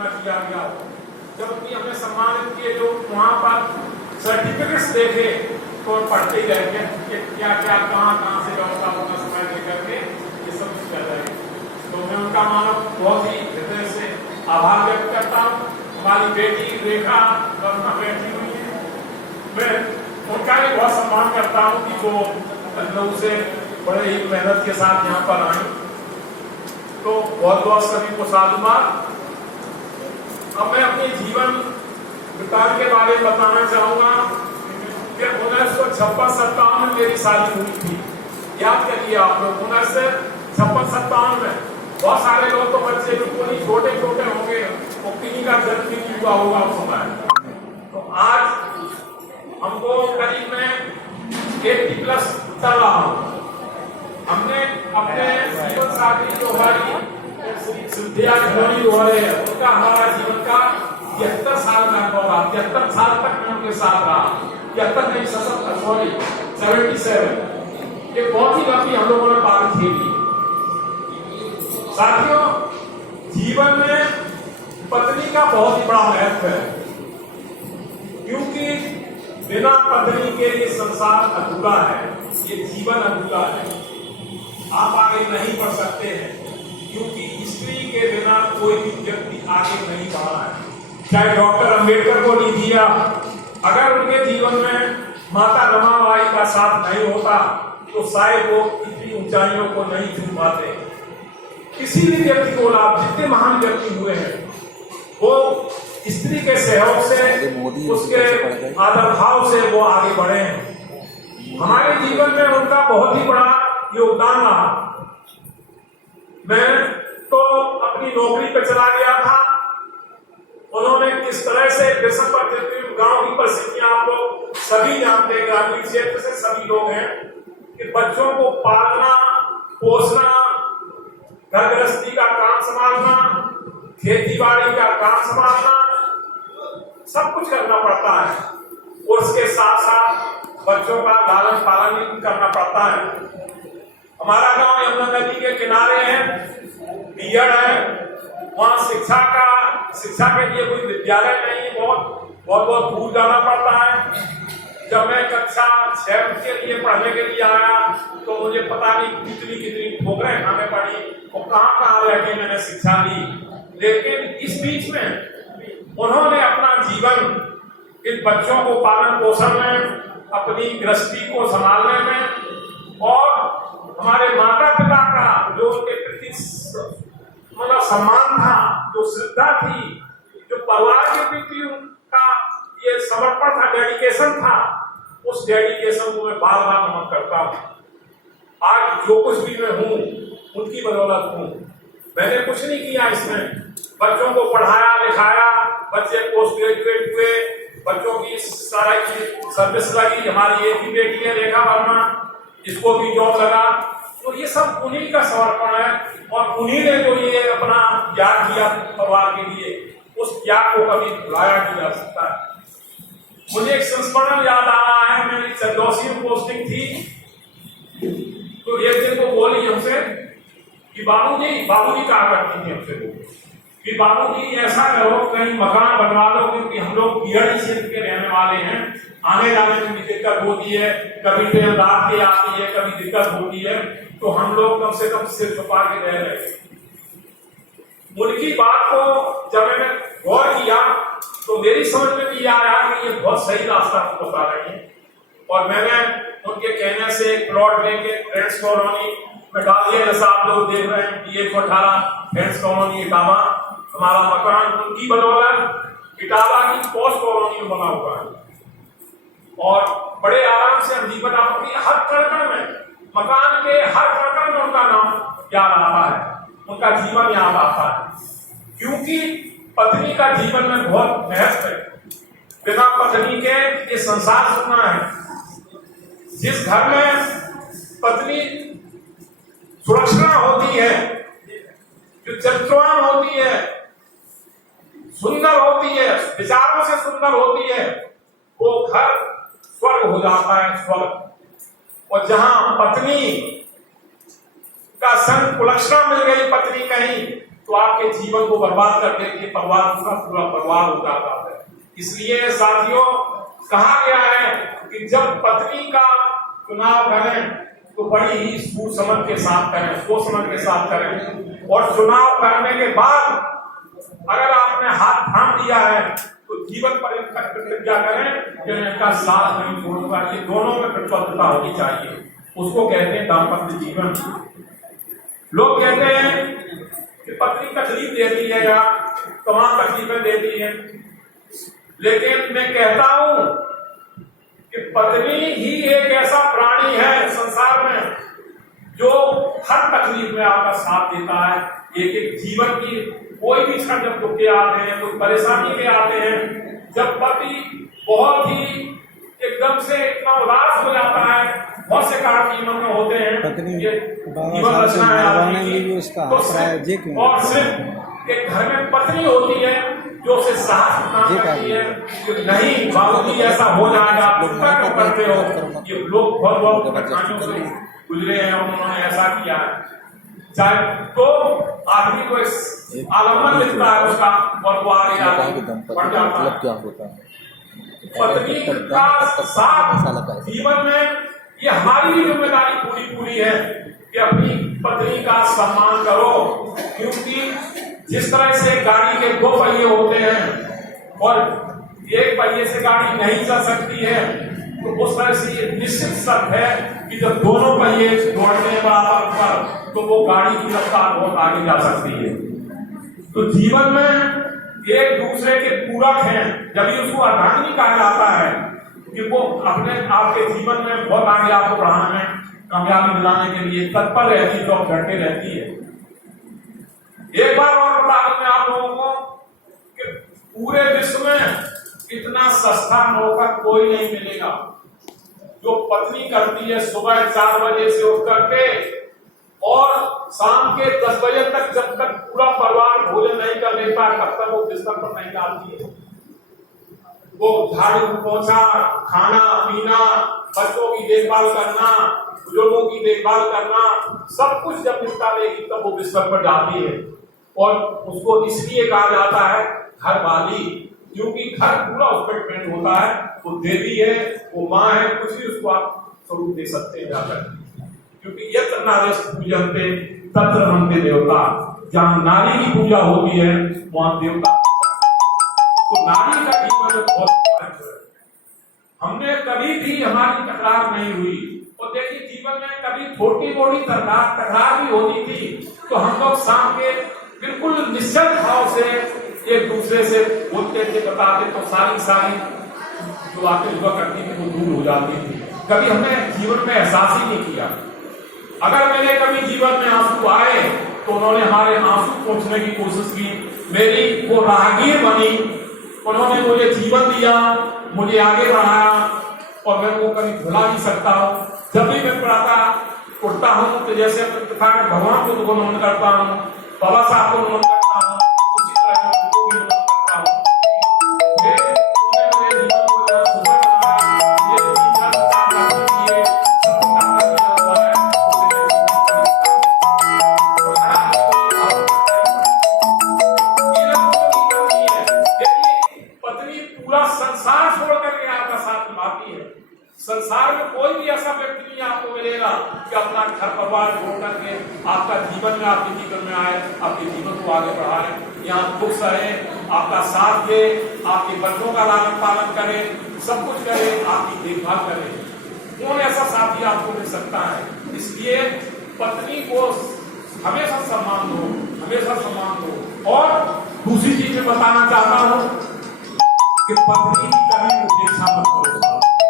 न किया गया हो, जबकि हमें सम्मानित किए जो वहाँ पर सर्टिफिकेट्स देखे तो पढ़ते ही रह गए कि क्या क्या कहाँ से व्यवस्था होना समय लेकर के ये सब कर रहे हैं। तो मैं उनका मानव बहुत ही हृदय से आभार व्यक्त करता हूँ। हमारी बेटी रेखा रत्ना बैठी हुई है, मैं उनका भी बहुत सम्मान करता हूँ कि वो लखनऊ से बड़े ही मेहनत के साथ यहाँ पर आई। तो बहुत बहुत सभी को साधुवाद। अब मैं अपने जीवन वृत्तांत के बारे में बताना चाहूंगा कि 1956-57 में मेरी शादी हुई थी। याद करिए आप लोग, 1956-57 में बहुत सारे लोग तो बच्चे बिल्कुल ही छोटे छोटे होंगे, वो किन्हीं का जन्म भी नहीं हुआ होगा उस समय। तो आज हमको करीब में 80+ चल रहा हूँ। हमने अपने जीवन साथी जो हमारी सिद्धिया खिलौनी हो रहे हैं, उनका हमारा जीवन का 73 साल में अनुभव रहा। 73 साल तक मैं उनके साथ रहा। 73 नहीं 77। ये बहुत ही लंबी हम लोगों ने बात खेली। साथियों, जीवन में पत्नी का बहुत ही बड़ा महत्व है, क्योंकि बिना पत्नी के ये संसार अधूरा है, ये जीवन अधूरा है। आप आगे नहीं बढ़ सकते हैं, क्योंकि स्त्री के बिना कोई भी व्यक्ति आगे नहीं बढ़ा है। चाहे डॉक्टर अंबेडकर को लीजिए, अगर उनके जीवन में माता रमाबाई का साथ नहीं होता तो शायद वो इतनी ऊंचाइयों को नहीं छू पाते। किसी भी व्यक्ति को लाभ, जितने महान व्यक्ति हुए हैं वो स्त्री के सहयोग से, उसके आदर भाव से वो आगे बढ़े हैं। हमारे जीवन में उनका बहुत ही बड़ा योगदान रहा। मैं तो अपनी नौकरी पे चला गया था, उन्होंने किस तरह से विषम परिस्थिति, गांव की परिस्थितियां आप लोग सभी जानते हैं, ग्रामीण क्षेत्र से सभी लोग हैं, कि बच्चों को पालना, पोसना, घर गृहस्थी का काम संभालना, खेती बाड़ी का काम संभालना, सब कुछ करना पड़ता है। और उसके साथ साथ बच्चों का लालन पालन भी करना पड़ता है। हमारा गांव यमुना नदी के किनारे है, बीहड़ है, वहाँ शिक्षा के लिए कोई विद्यालय नहीं, बहुत दूर जाना पड़ता है। जब मैं कक्षा 6 के लिए पढ़ने के लिए आया तो मुझे पता नहीं कितनी ठोकरें खाने पड़ी और कहाँ रह के मैंने शिक्षा ली। लेकिन इस बीच में उन्होंने अपना जीवन इन बच्चों को पालन पोषण में, अपनी गृहस्थी को संभालने में, और हमारे माता पिता का जो उनके प्रति मतलब सम्मान था, जो श्रद्धा थी, जो परिवार के प्रति उनका ये समर्पण था, डेडिकेशन था, उस डेडिकेशन को मैं बार बार नमन करता हूँ। आज जो कुछ भी मैं हूँ उनकी बदौलत हूँ। मैंने कुछ नहीं किया इसमें, बच्चों को पढ़ाया लिखाया, बच्चे पोस्ट ग्रेजुएट हुए, बच्चों की सारा की सर्विस लगी। हमारी एक ही बेटी है रेखा वर्मा, जिसको भी जॉब लगा। तो ये सब उन्हीं का समर्पण है, और उन्हीं ने जो ये अपना त्याग किया परिवार के लिए, उस त्याग को कभी भुलाया नहीं जा सकता। मुझे एक संस्मरण याद आ रहा है, मेरी चंदौसी में पोस्टिंग थी, तो एक दिन वो बोली हमसे कि बाबूजी कहा करती थी हमसे वो कि बाबूजी ऐसा करो, कहीं मकान बनवा लो, क्योंकि हम लोग बीहड़ क्षेत्र के रहने वाले हैं, आने जाने में भी दिक्कत होती है, कभी ट्रेन रात की आती है, कभी दिक्कत होती है, तो हम लोग कम से कम सिर छुपा के रह रहे। उनकी बात को जब मैंने गौर किया तो मेरी समझ में भी आया कि ये बहुत सही रास्ता बता रही है। और मैंने उनके कहने से प्लॉट लेके फ्रेंड्स कॉलोनी में डाल दिया, जैसा आप लोग देख रहे हैं DA-18 फ्रेंड्स कॉलोनी इटावा। हमारा मकान उनकी बदौलत इटावा की पोस्ट कॉलोनी में बना हुआ है, और बड़े आराम से हम जीवन अपनी हर कड़कड़ में, मकान के हर कड़कड़ में उनका नाम याद आता है, उनका जीवन याद आता है। क्योंकि पत्नी का जीवन में बहुत महत्व है। बिना पत्नी के ये संसार सुनना है। जिस घर में पत्नी सुरक्षा होती है, जो चरित्रवान होती है, सुंदर होती है, विचारों से सुंदर होती है, वो घर स्वर्ग हो जाता है, स्वर्ग। और जहां पत्नी का संग कुलक्षणा मिल गई पत्नी कहीं, तो आपके जीवन को बर्बाद कर देती है, परिवार पूरा बर्बाद हो जाता है। इसलिए साथियों कहा गया है कि जब पत्नी का चुनाव करें तो बड़ी ही सोच समझ के साथ करें, सोच समझ के साथ करें। और चुनाव करने के बाद अगर आपने हाथ थाम दिया है तो जीवन पर्यंत प्रतिज्ञा करें कि मैं इनका साथ नहीं छोड़ूंगा। ये दोनों में प्रतिबद्धता होनी चाहिए, उसको कहते हैं दाम्पत्य जीवन। लोग कहते हैं कि पत्नी तकलीफ देती है या तमाम तकलीफें देती है, लेकिन मैं कहता हूं कि पत्नी ही एक ऐसा प्राणी है संसार में जो हर तकलीफ में आपका साथ देता है। एक जीवन की कोई भी क्षण जब दुख के आते हैं, कोई परेशानी के आते हैं, जब पति बहुत ही एकदम से इतना उदास हो जाता है, बहुत से कारण जीवन में होते हैं, जीवन रचना है आदमी की, और सिर्फ एक घर में पत्नी होती है जो उसे साहस करती है कि नहीं बाबूजी ऐसा हो जाएगा, आप करते हो। ये लोग बहुत कठिनाइयों से गुजरे हैं और उन्होंने ऐसा किया है, चाहे तो आदमी को आलम्बन मिलता है उसका और वो आगे बढ़ जाता है। पत्नी का साथ जीवन में ये हमारी भी जिम्मेदारी पूरी है कि अपनी पत्नी का सम्मान करो, क्योंकि जिस तरह से गाड़ी के दो पहिए होते हैं और एक पहिए से गाड़ी नहीं चल सकती है, तो उस तरह से ये निश्चित सत्य है कि जब दोनों पहिए दौड़ते हैं बराबर पर तो वो गाड़ी की रफ्तार बहुत आगे जा सकती है। तो जीवन में एक दूसरे के पूरक हैं, जब उसको अर्धांगिनी कहा जाता है कि वो अपने आपके जीवन में बहुत आगे आपको बढ़ाने में कामयाबी दिलाने के लिए तत्पर रहती है, तो घटते रहती है। एक बार और बता दूं मैं आप लोगों को कि पूरे विश्व में इतना सस्ता नौकर कोई नहीं मिलेगा जो पत्नी करती है सुबह 4 बजे से उठ करके और शाम के 10 बजे तक, जब तक पूरा परिवार भोजन नहीं कर लेता तब तक वो बिस्तर पर नहीं डालती है। वो झाड़ू पोछा, खाना पीना, बच्चों की देखभाल करना, बुजुर्गों की देखभाल करना, सब कुछ जब निपटा लेगी तब वो बिस्तर पर जाती है। और उसको इसलिए कहा जाता है घर वाली, क्योंकि घर पूरा उस पर डिपेंड होता है। वो देवी है, वो माँ है, कुछ भी उसको आप स्वरूप दे सकते हैं जाकर, क्योंकि यत्र नारीस्तु पूजन्ते तत्र मन्ते देवता। जहाँ नारी की पूजा होती है वहां देवता। तो नारी का जीवन में बहुत महत्व है। हमने कभी भी हमारी तकरार नहीं हुई, और देखिए जीवन में कभी छोटी मोटी तकरार भी होती थी तो हम लोग शाम के बिल्कुल निश्चल भाव से एक दूसरे से बोलते थे, बताते, तो सारी जो बातें हुआ करती थी वो दूर हो जाती थी। कभी हमने जीवन में एहसास ही नहीं किया। अगर मैंने कभी जीवन में आंसू आए तो उन्होंने हमारे आंसू पोंछने की कोशिश की। मेरी वो राहगीर बनी, उन्होंने मुझे जीवन दिया, मुझे आगे बढ़ाया, और मैं वो कभी भुला नहीं सकता हूँ। जब भी मैं उठता हूँ तो जैसे भगवान को तो नमन करता हूँ, बाबा साहब को नमन करता हूँ, उसी तरह मैं उनको भी नमन करता हूँ। संसार छोड़ करके आपका साथ निभाती है। संसार में कोई भी ऐसा व्यक्ति नहीं आपको मिलेगा कि अपना घर परिवार छोड़ करके आपका जीवन में आपके जीवन में आए, आपके जीवन को आगे बढ़ाए, यहाँ दुख सहे, आपका साथ दे, आपके बच्चों का लालन पालन करे, सब कुछ करे, आपकी देखभाल करे। कौन ऐसा साथी आपको मिल सकता है? इसलिए पत्नी को हमेशा सम्मान दो, हमेशा सम्मान दो। और दूसरी चीज मैं बताना चाहता हूँ कि पत्नी की कभी उपेक्षा मत करो।